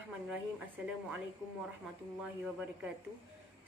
Bismillahirrahmanirrahim. Assalamualaikum warahmatullahi wabarakatuh.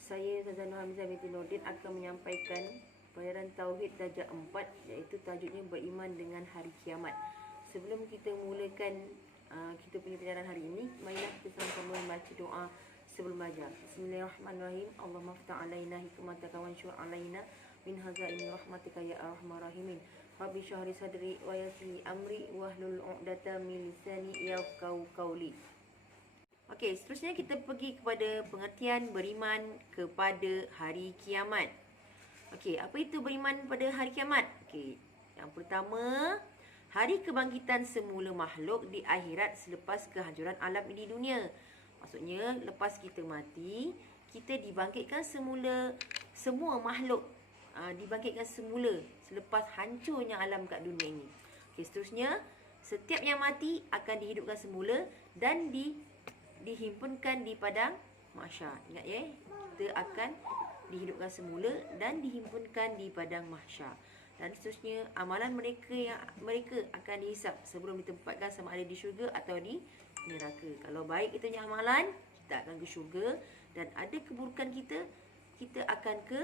Saya Ustazah Nur Hamizah binti Nordin akan menyampaikan pelajaran Tauhid darjah 4, iaitu tajuknya beriman dengan hari kiamat. Sebelum kita mulakan kita punya pelajaran hari ini, marilah kita sama-sama membaca doa sebelum belajar. Bismillahirrahmanirrahim. Allahumma ftah alaina hikmataka wansyur alaina min hazaini rahmatika ya arhamar rahimin. Rabbi syahri sadri wa yassir amri wahlul 'uqdatam min lisani yafqahu qawli. Okey, seterusnya kita pergi kepada pengertian beriman kepada hari kiamat. Okey, apa itu beriman pada hari kiamat? Okey, yang pertama, hari kebangkitan semula makhluk di akhirat selepas kehancuran alam di dunia. Maksudnya, lepas kita mati, kita dibangkitkan semula, semua makhluk dibangkitkan semula selepas hancurnya alam kat dunia ini. Okey, seterusnya, setiap yang mati akan dihidupkan semula dan dihimpunkan di padang mahsyar. Ingat ya, kita akan dihidupkan semula dan dihimpunkan di padang mahsyar. Dan seterusnya, amalan mereka akan dihisap sebelum ditempatkan sama ada di syurga atau di neraka. Kalau baik itu amalan, kita akan ke syurga, dan ada keburukan kita akan ke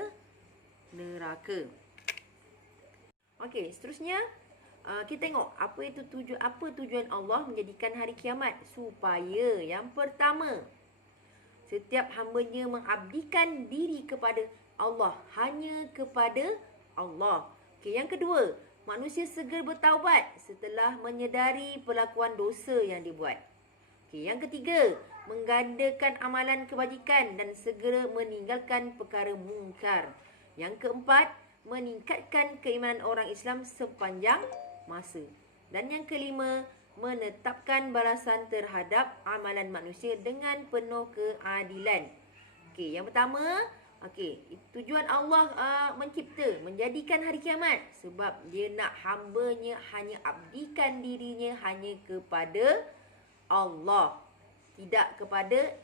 neraka. Okey, seterusnya kita tengok apa tujuan Allah menjadikan hari kiamat. Supaya yang pertama, setiap hamba-Nya mengabdikan diri kepada Allah, hanya kepada Allah. Okey, yang kedua, manusia segera bertaubat setelah menyedari perlakuan dosa yang dibuat. Okey, yang ketiga, menggandakan amalan kebajikan dan segera meninggalkan perkara mungkar. Yang keempat, meningkatkan keimanan orang Islam sepanjang masa. Dan yang kelima, menetapkan balasan terhadap amalan manusia dengan penuh keadilan. Okey, yang pertama, tujuan Allah mencipta, menjadikan hari kiamat sebab Dia nak hamba-Nya hanya abdikan dirinya hanya kepada Allah, tidak kepada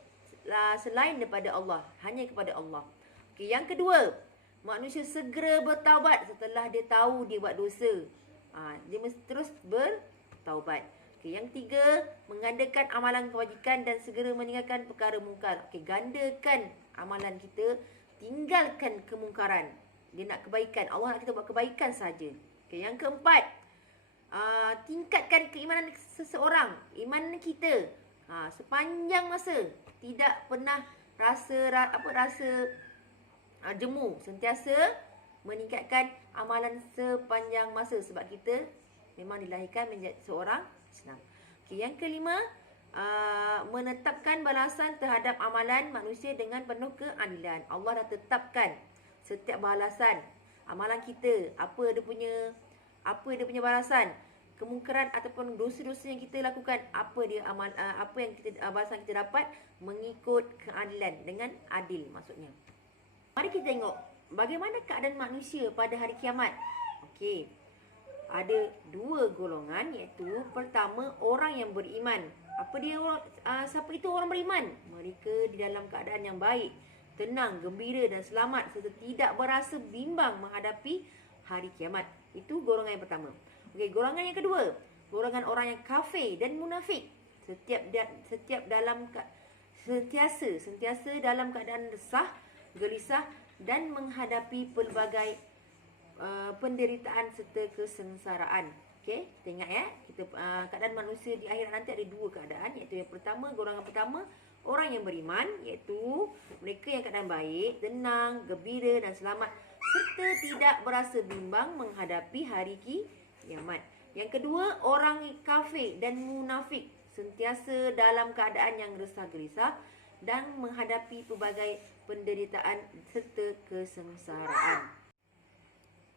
selain daripada Allah, hanya kepada Allah. Okey, yang kedua, manusia segera bertaubat setelah dia tahu dia buat dosa. Dia mesti terus bertaubat. Okey, yang ketiga, menggandakan amalan kewajikan dan segera meninggalkan perkara mungkar. Okey, gandakan amalan kita, tinggalkan kemungkaran. Dia nak kebaikan. Allah nak kita buat kebaikan saja. Okey, yang keempat, tingkatkan keimanan seseorang, iman kita. Sepanjang masa tidak pernah rasa jemu, sentiasa meningkatkan amalan sepanjang masa sebab kita memang dilahirkan menjadi seorang Islam. Okey, yang kelima, menetapkan balasan terhadap amalan manusia dengan penuh keadilan. Allah dah tetapkan setiap balasan amalan kita, apa dia punya balasan. Kemungkaran ataupun dosa-dosa yang kita lakukan, apa yang balasan kita dapat mengikut keadilan, dengan adil maksudnya. Mari kita tengok bagaimana keadaan manusia pada hari kiamat. Okey, ada dua golongan, iaitu pertama, orang yang beriman. Siapa itu orang beriman? Mereka di dalam keadaan yang baik, tenang, gembira dan selamat serta tidak berasa bimbang menghadapi hari kiamat. Itu golongan yang pertama. Okey, golongan yang kedua, golongan orang yang kafir dan munafik. Sentiasa dalam keadaan resah, gelisah dan menghadapi pelbagai penderitaan serta kesengsaraan. Okey, kita ingat ya, keadaan manusia di akhirat nanti ada dua keadaan, iaitu yang pertama, golongan pertama, orang yang beriman, iaitu mereka yang keadaan baik, tenang, gembira dan selamat serta tidak berasa bimbang menghadapi hari kiamat. Yang kedua, orang kafir dan munafik, sentiasa dalam keadaan yang resah gelisah dan menghadapi pelbagai penderitaan serta kesengsaraan.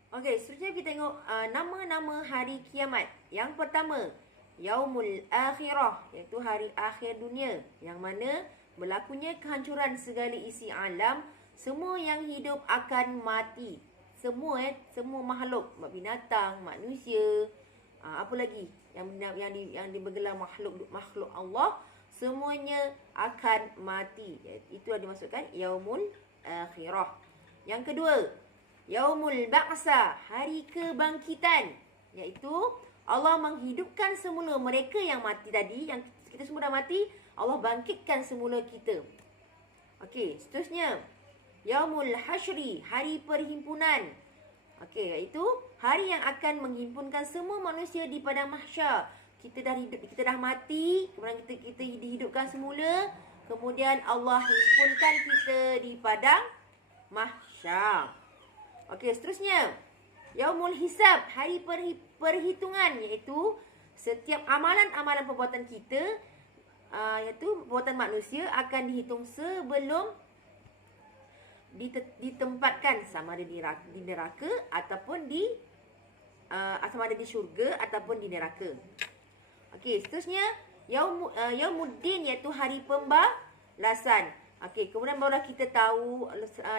Okey, seterusnya kita tengok nama-nama hari kiamat. Yang pertama, Yaumul Akhirah, iaitu hari akhir dunia, yang mana berlakunya kehancuran segala isi alam. Semua yang hidup akan mati. Semua makhluk, binatang, manusia, apa lagi yang dibergelar makhluk Allah, semuanya akan mati. Itu yang dimaksudkan Yaumul Akhirah. Yang kedua, Yaumul Ba'sa, hari kebangkitan, iaitu Allah menghidupkan semula mereka yang mati tadi, yang kita semua dah mati. Allah bangkitkan semula kita. Okey, seterusnya Yaumul Hasyri, hari perhimpunan. Okey, iaitu hari yang akan menghimpunkan semua manusia di padang mahsyar. Kita dah hidup, kita dah mati, kemudian kita dihidupkan semula, kemudian Allah himpunkan kita di padang mahsyar. Okey, seterusnya Yaumul Hisab, hari perhitungan, iaitu setiap amalan-amalan perbuatan kita, iaitu perbuatan manusia akan dihitung sebelum ditempatkan, sama ada di neraka ataupun sama ada di syurga ataupun di neraka. Okey, seterusnya Yaumuddin, iaitu hari pembalasan. Okey, kemudian barulah kita tahu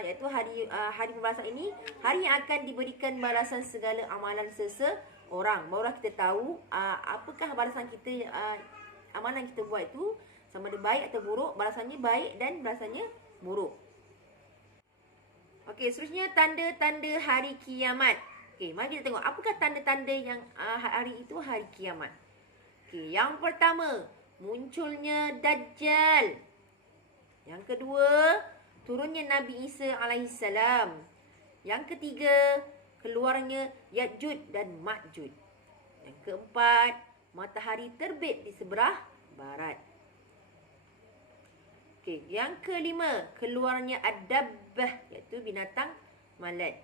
iaitu hari pembalasan ini, hari yang akan diberikan balasan segala amalan seseorang. Barulah kita tahu apakah balasan kita, amalan yang kita buat itu sama ada baik atau buruk, balasannya baik dan balasannya buruk. Okey, seterusnya tanda-tanda hari kiamat. Okey, mari kita tengok apakah tanda-tanda yang hari itu hari kiamat. Okey, yang pertama, munculnya Dajjal. Yang kedua, turunnya Nabi Isa alaihissalam. Yang ketiga, keluarnya Ya'juj dan Ma'juj. Yang keempat, matahari terbit di sebelah barat. Okey, yang kelima, keluarnya Ad-Dabbah, iaitu binatang malat.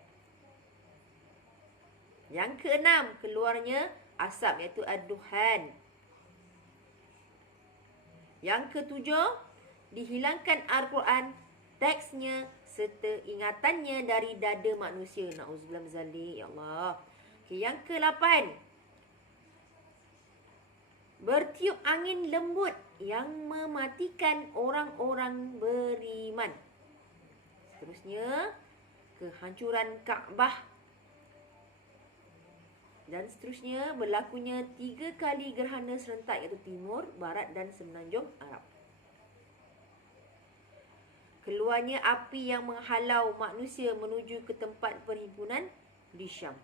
Yang keenam, keluarnya asap, iaitu Ad-Duhan. Yang ketujuh, dihilangkan Al-Quran, teksnya serta ingatannya dari dada manusia. Na'udzubillah min zalik, ya Allah. Okey, yang ke-8, bertiup angin lembut yang mematikan orang-orang beriman. Seterusnya, kehancuran Kaabah. Dan seterusnya, berlakunya 3 kali gerhana serentak, iaitu timur, barat dan semenanjung Arab. Keluarnya api yang menghalau manusia menuju ke tempat perhimpunan di Syam.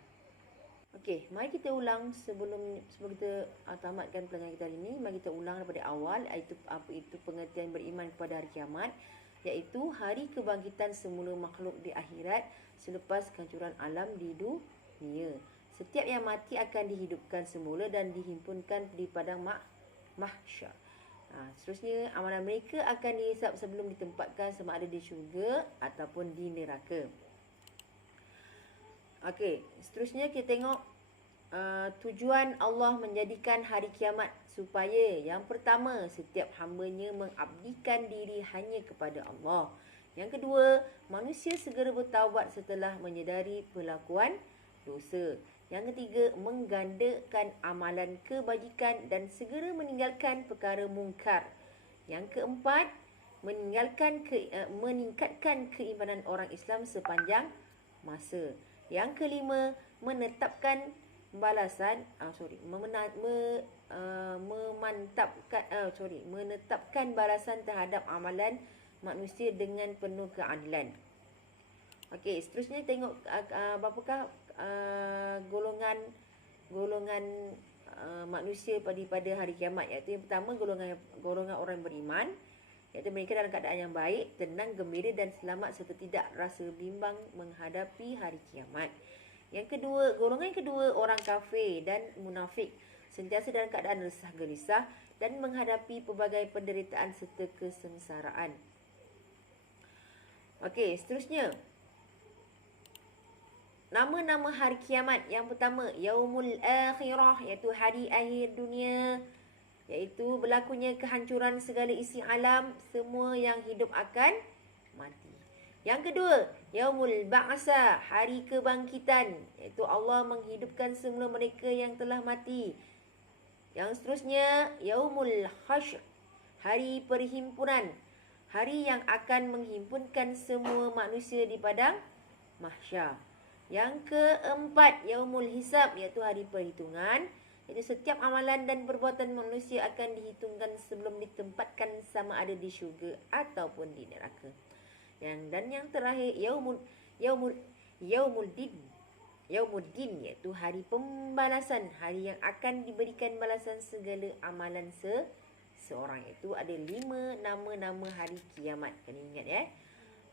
Okey, mari kita ulang sebelum kita tamatkan pelajaran kita hari ini. Mari kita ulang daripada awal, iaitu apa itu pengertian beriman kepada hari kiamat, iaitu hari kebangkitan semula makhluk di akhirat selepas kehancuran alam di dunia. Setiap yang mati akan dihidupkan semula dan dihimpunkan di padang mahsyar. Seterusnya, amalan mereka akan dihisap sebelum ditempatkan sama ada di syurga ataupun di neraka. Okey, seterusnya kita tengok tujuan Allah menjadikan hari kiamat, supaya yang pertama, setiap hamba-Nya mengabdikan diri hanya kepada Allah. Yang kedua, manusia segera bertaubat setelah menyedari perlakuan dosa. Yang ketiga, menggandakan amalan kebajikan dan segera meninggalkan perkara mungkar. Yang keempat, meningkatkan keimanan orang Islam sepanjang masa. Yang kelima, menetapkan balasan terhadap amalan manusia dengan penuh keadilan. Okey, seterusnya tengok berapakah golongan manusia pada hari kiamat, iaitu yang pertama, golongan orang beriman, iaitu mereka dalam keadaan yang baik, tenang, gembira dan selamat serta tidak rasa bimbang menghadapi hari kiamat. Yang kedua, golongan yang kedua, orang kafir dan munafik, sentiasa dalam keadaan resah gelisah dan menghadapi pelbagai penderitaan serta kesengsaraan. Okey, seterusnya, nama-nama hari kiamat. Yang pertama, Yaumul Akhirah, iaitu hari akhir dunia, iaitu berlakunya kehancuran segala isi alam, semua yang hidup akan mati. Yang kedua, Yaumul Ba'sa, hari kebangkitan, iaitu Allah menghidupkan semula mereka yang telah mati. Yang seterusnya, Yaumul Hasyr, hari perhimpunan, hari yang akan menghimpunkan semua manusia di padang mahsyar. Yang keempat, Yaumul Hisab, iaitu hari perhitungan, iaitu setiap amalan dan perbuatan manusia akan dihitungkan sebelum ditempatkan sama ada di syurga ataupun di neraka. Dan yang terakhir, Yaumuddin, iaitu hari pembalasan, hari yang akan diberikan balasan segala amalan seorang. Itu ada 5 nama-nama hari kiamat. Kena ingat ya.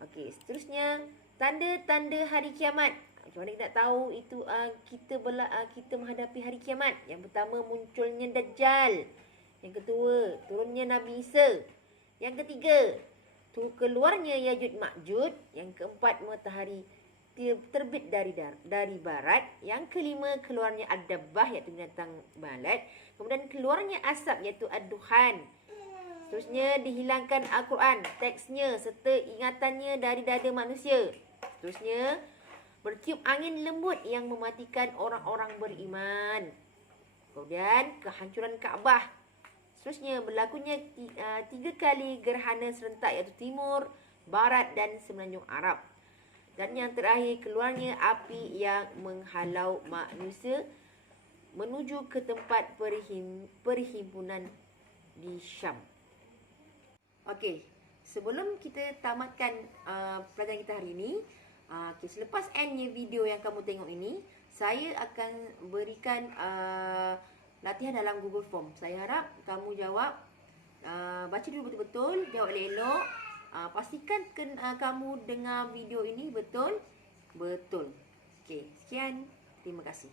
Okey, seterusnya tanda-tanda hari kiamat. Macam mana kita nak tahu itu kita menghadapi hari kiamat? Yang pertama, munculnya Dajjal. Yang kedua, turunnya Nabi Isa. Yang ketiga, keluarnya Yajud Ma'jud. Yang keempat, matahari terbit dari barat. Yang kelima, keluarnya Ad-Dabbah iaitu binatang balat. Kemudian keluarnya asap iaitu Ad-Duhan. Seterusnya dihilangkan Al-Quran, teksnya serta ingatannya dari dada manusia. Seterusnya bertiup angin lembut yang mematikan orang-orang beriman. Kemudian kehancuran Kaabah. Seterusnya berlakunya 3 kali gerhana serentak iaitu timur, barat dan semenanjung Arab. Dan yang terakhir, keluarnya api yang menghalau manusia menuju ke tempat perhimpunan di Syam. Okey, sebelum kita tamatkan pelajaran kita hari ini, selepas endnya video yang kamu tengok ini, saya akan berikan latihan dalam Google Form. Saya harap kamu jawab, baca dulu betul-betul, jawab elok-elok. Pastikan kamu dengar video ini betul-betul. Okey, sekian. Terima kasih.